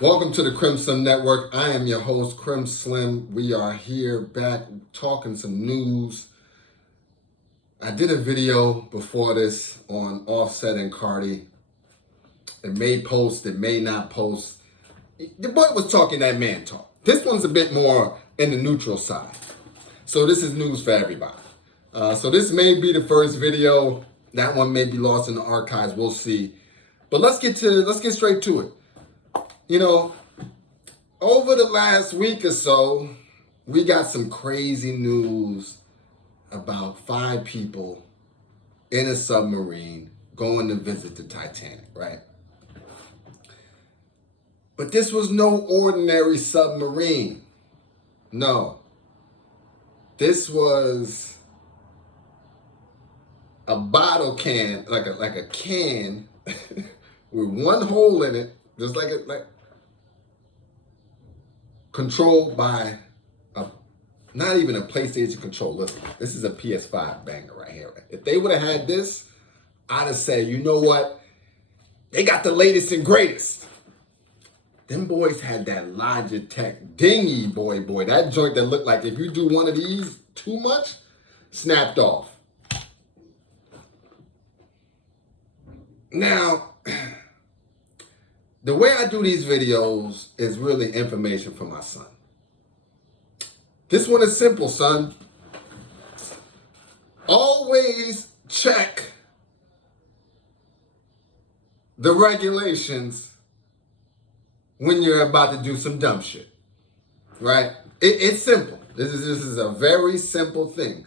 Welcome to the Crimson Network. I am your host, Crim Slim. We are here back talking some news. I did a video before this on Offset and Cardi. It may post, it may not post. The boy was talking that man talk. This one's a bit more in the neutral side. So this is news for everybody. So this may be the first video. That one may be lost in the archives. We'll see. But let's get straight to it. You know, over the last week or so, we got some crazy news about 5 people in a submarine going to visit the Titanic, right? But this was no ordinary submarine. No. This was a bottle can, like a can with one hole in it, just like controlled by not even a PlayStation control. Listen, this is a PS5 banger right here. If they would have had this, I'd have said, you know what? They got the latest and greatest. Them boys had that Logitech dinghy, boy. That joint that looked like if you do one of these too much, snapped off. Now, the way I do these videos is really information for my son. This one is simple, son. Always check the regulations when you're about to do some dumb shit, right? It's simple. This is a very simple thing.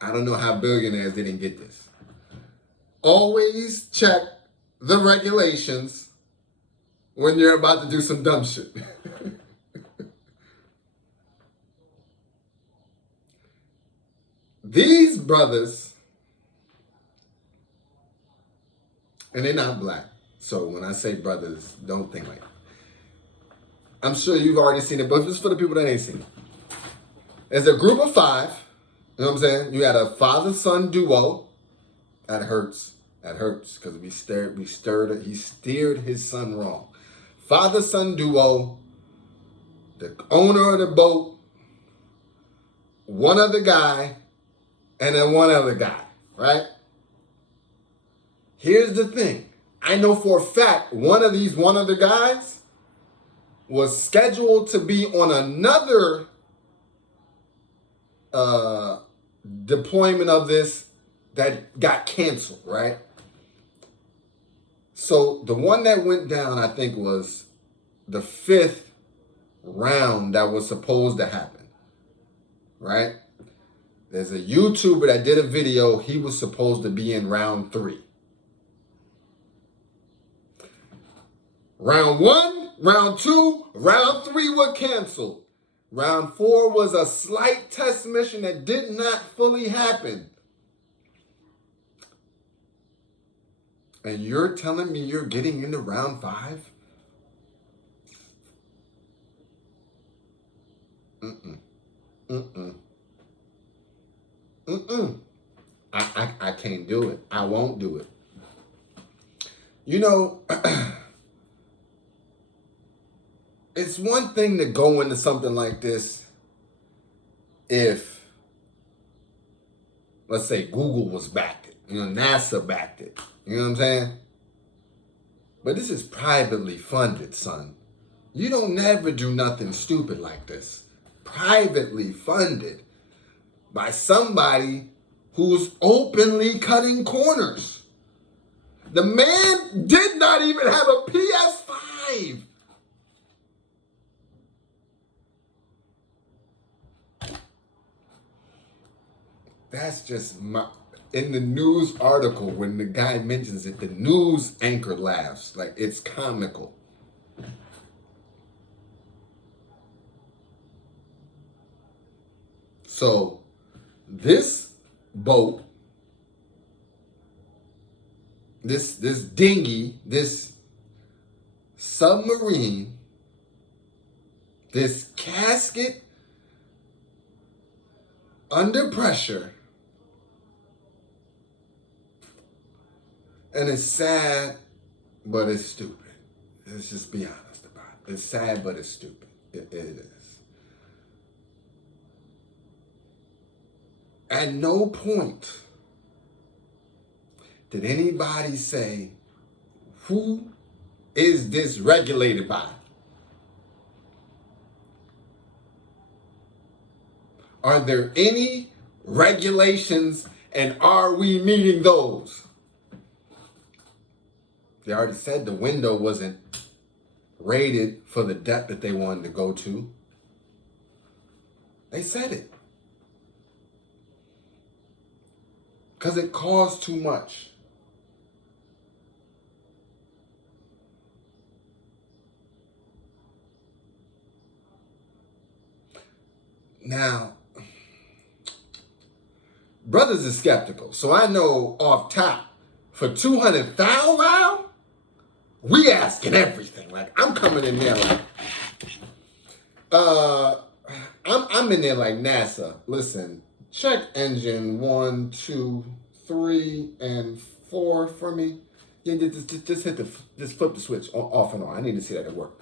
I don't know how billionaires didn't get this. Always check the regulations when you're about to do some dumb shit. These brothers, and they're not black, so when I say brothers, don't think like that. I'm sure you've already seen it, but it's for the people that ain't seen it. There's a group of 5, you know what I'm saying? You had a father-son duo. That hurts, because he steered his son wrong. Father-son duo, the owner of the boat, one other guy, and then one other guy, right? Here's the thing. I know for a fact one other guys was scheduled to be on another deployment of this that got canceled, right? So the one that went down, I think, was the 5th round that was supposed to happen, right? There's a YouTuber that did a video. He was supposed to be in round 3. Round 1, round 2, round 3 were canceled. Round 4 was a slight test mission that did not fully happen. And you're telling me you're getting into round 5? I can't do it. I won't do it. You know, it's one thing to go into something like this if, let's say, Google was backed it. NASA backed it. You know what I'm saying? But this is privately funded, son. You don't never do nothing stupid like this. Privately funded by somebody who's openly cutting corners. The man did not even have a PS5. That's just in the news article, when the guy mentions it, the news anchor laughs. Like, it's comical. So, this boat, this dinghy, this submarine, this casket under pressure, and it's sad, but it's stupid. Let's just be honest about it. It's sad, but it's stupid. It is. At no point did anybody say, who is this regulated by? Are there any regulations, and are we meeting those? They already said the window wasn't rated for the depth that they wanted to go to. They said it. Because it costs too much. Now, brothers are skeptical. So I know off top, for 200,000, wow, we asking everything. Like, I'm coming in there like, I'm in there like NASA. Listen, check engine 1, 2, 3, and 4 for me. Yeah, just just flip the switch off and on. I need to see that it work.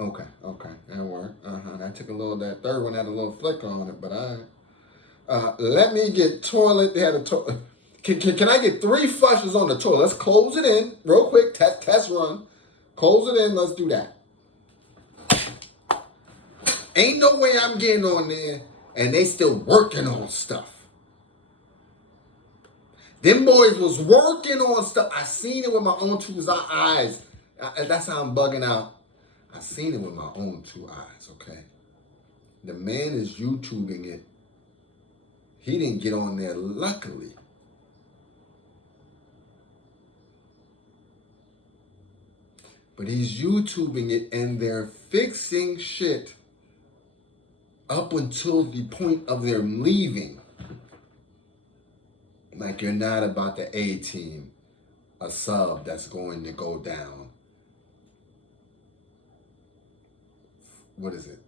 Okay, that worked. That took that third one had a little flick on it, but let me get toilet. They had a toilet. Can I get 3 flushes on the toilet? Let's close it in real quick. Test run. Close it in. Let's do that. Ain't no way I'm getting on there and they still working on stuff. Them boys was working on stuff. I seen it with my own 2 eyes. That's how I'm bugging out. I seen it with my own 2 eyes, okay? The man is YouTubing it. He didn't get on there, luckily. But he's YouTubing it, and they're fixing shit up until the point of their leaving. Like, you're not about the A-team, a sub that's going to go down. What is it?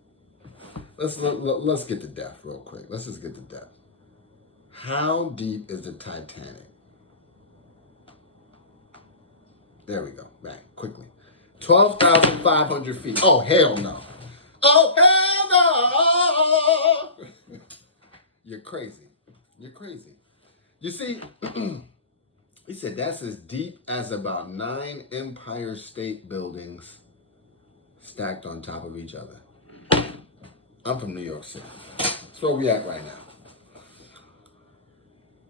Let's get to depth real quick. Let's just get to depth. How deep is the Titanic? There we go. Back quickly. 12,500 feet. Oh, hell no. Oh, hell no. You're crazy. You're crazy. You see, he said that's as deep as about 9 Empire State Buildings stacked on top of each other. I'm from New York City. That's where we at right now.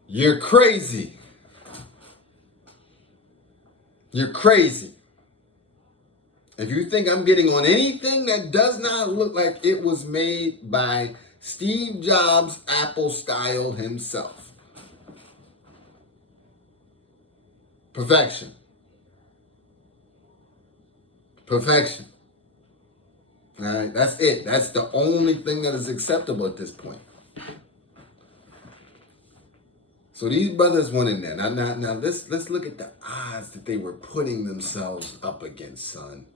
You're crazy. You're crazy. If you think I'm getting on anything that does not look like it was made by Steve Jobs, Apple style himself. Perfection. Perfection. All right, that's it. That's the only thing that is acceptable at this point. So these brothers went in there. Now let's look at the odds that they were putting themselves up against, son.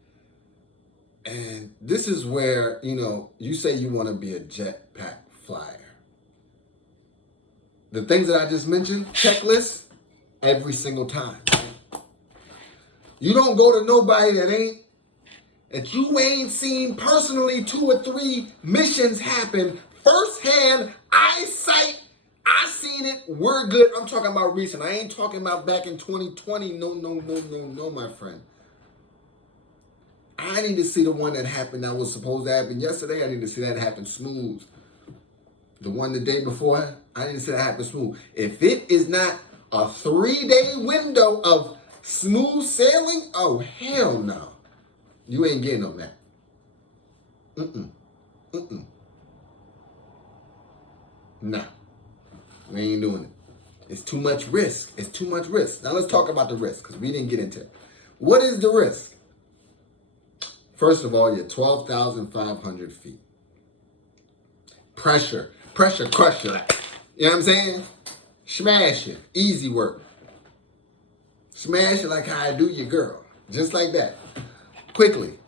And this is where, you say you want to be a jetpack flyer. The things that I just mentioned, checklist, every single time. You don't go to nobody that you ain't seen personally 2 or 3 missions happen firsthand, eyesight. I seen it. We're good. I'm talking about recent. I ain't talking about back in 2020. No, my friend. I need to see the one that happened that was supposed to happen yesterday. I need to see that happen smooth. The one the day before, I need to see that happen smooth. If it is not a 3-day window of smooth sailing, oh, hell no. You ain't getting on that. Nah. We ain't doing it. It's too much risk. It's too much risk. Now let's talk about the risk, because we didn't get into it. What is the risk? First of all, you're 12,500 feet. Pressure crush you. You know what I'm saying? Smash you. Easy work. Smash you like how I do your girl. Just like that. Quickly.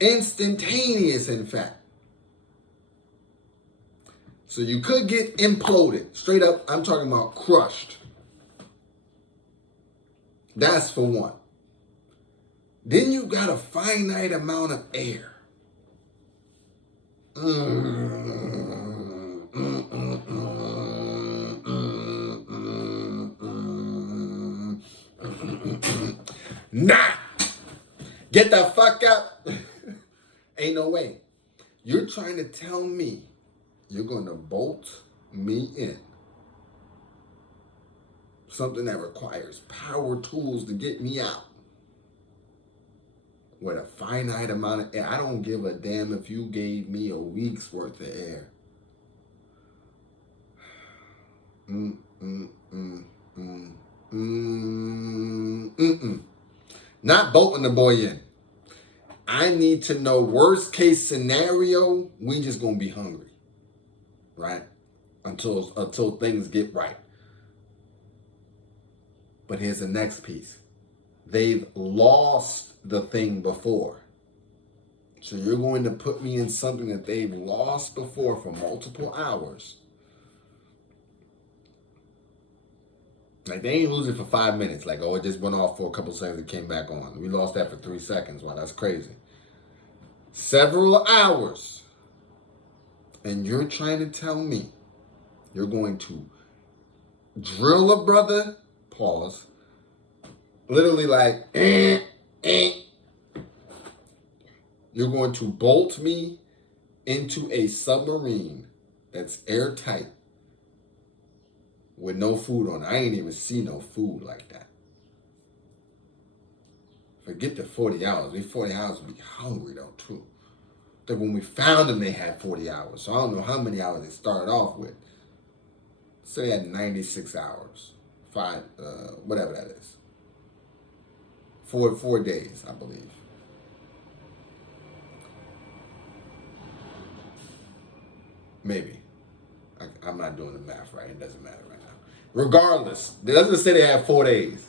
Instantaneous, in fact. So you could get imploded. Straight up, I'm talking about crushed. That's for one. Then you got a finite amount of air. Nah! Get the fuck up! Ain't no way. You're trying to tell me you're going to bolt me in something that requires power tools to get me out with a finite amount of air. I don't give a damn if you gave me a week's worth of air. Not bolting the boy in. I need to know worst case scenario, we just gonna be hungry, right? Until things get right. But here's the next piece. They've lost the thing before. So you're going to put me in something that they've lost before for multiple hours. Like, they ain't lose it for 5 minutes. Like, oh, it just went off for a couple seconds and came back on. We lost that for 3 seconds. Wow, that's crazy. Several hours. And you're trying to tell me you're going to drill a brother, pause, literally like, You're going to bolt me into a submarine that's airtight with no food on it. I ain't even see no food like that. Forget the 40 hours. These 40 hours would be hungry though too. I think when we found them, they had 40 hours. So I don't know how many hours they started off with. So they had 96 hours. Whatever that is. 4 days, I believe. Maybe. I'm not doing the math right. It doesn't matter right now. Regardless, it doesn't say they have 4 days.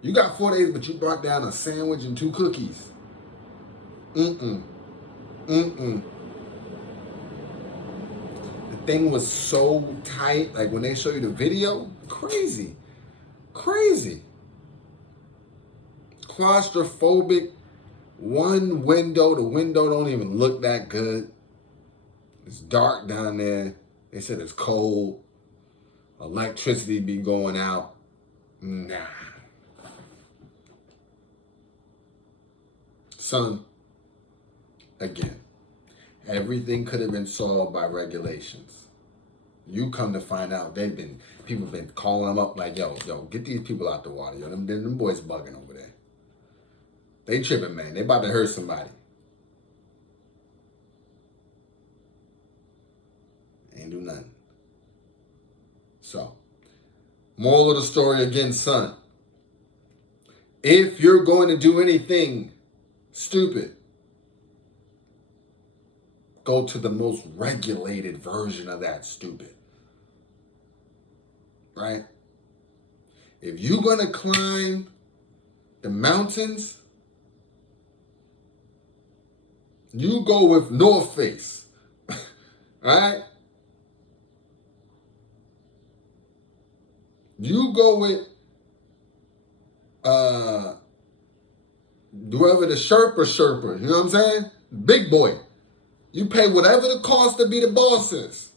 You got 4 days, but you brought down a sandwich and 2 cookies. The thing was so tight. Like when they show you the video, crazy. Claustrophobic. One window. The window don't even look that good. It's dark down there. They said it's cold. Electricity be going out. Nah. Son, again, everything could have been solved by regulations. You come to find out people been calling them up like, yo, get these people out the water. Yo, them boys bugging over there. They tripping, man. They about to hurt somebody. Ain't do nothing. So, moral of the story again, son. If you're going to do anything stupid, go to the most regulated version of that stupid. Right? If you're going to climb the mountains, you go with North Face. Right? You go with whoever the Sherpa, you know what I'm saying? Big boy. You pay whatever the cost to be the boss is.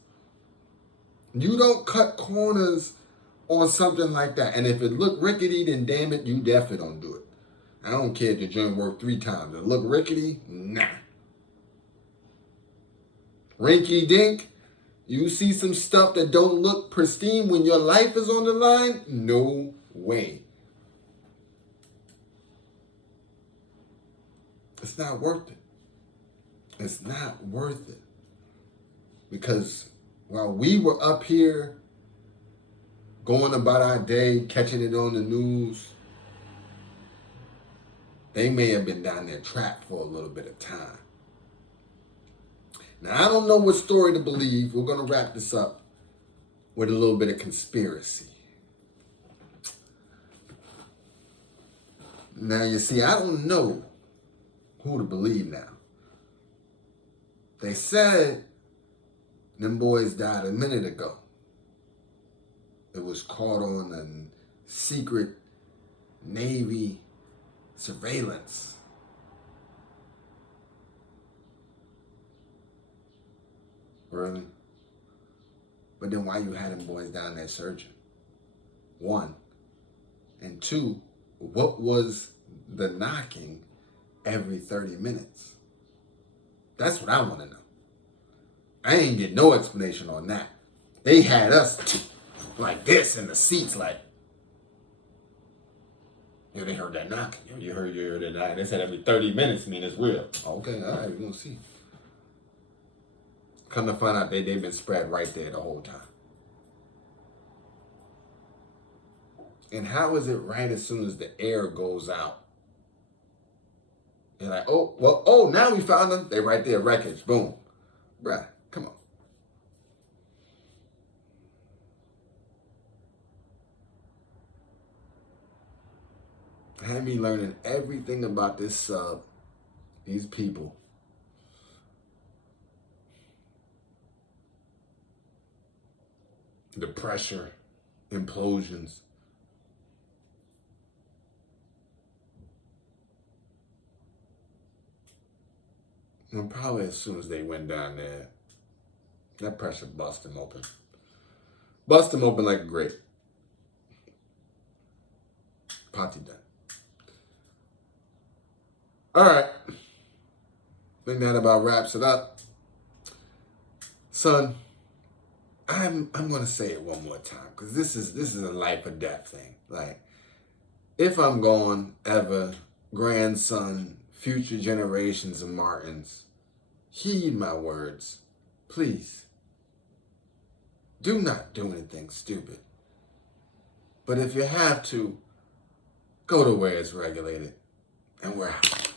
You don't cut corners on something like that. And if it look rickety, then damn it, you definitely don't do it. I don't care if the joint worked 3 times. It look rickety? Nah. Rinky dink? You see some stuff that don't look pristine when your life is on the line? No way. It's not worth it. It's not worth it. Because while we were up here going about our day, catching it on the news, they may have been down there trapped for a little bit of time. Now, I don't know what story to believe. We're going to wrap this up with a little bit of conspiracy. Now, you see, I don't know who to believe now. They said them boys died a minute ago. It was caught on a secret Navy surveillance. Really? But then why you had them boys down there searching? One. And two, what was the knocking every 30 minutes? That's what I want to know. I ain't get no explanation on that. They had us like this in the seats, like, yo, they heard that knocking. Yo, you heard that knocking. They said every 30 minutes mean it's real. Okay, all right, we're going to see. Come to find out they've been spread right there the whole time. And how is it right as soon as the air goes out? They're like, now we found them. They right there, wreckage, boom. Bruh, come on. Had me learning everything about this sub, these people. The pressure, implosions. And probably as soon as they went down there, that pressure bust them open. Bust them open like a grape. Party done. All right. I think that about wraps it up. Son, I'm gonna say it one more time because this is a life or death thing. Like, if I'm gone ever, grandson, future generations of Martins, heed my words, please. Do not do anything stupid. But if you have to, go to where it's regulated, and we're out.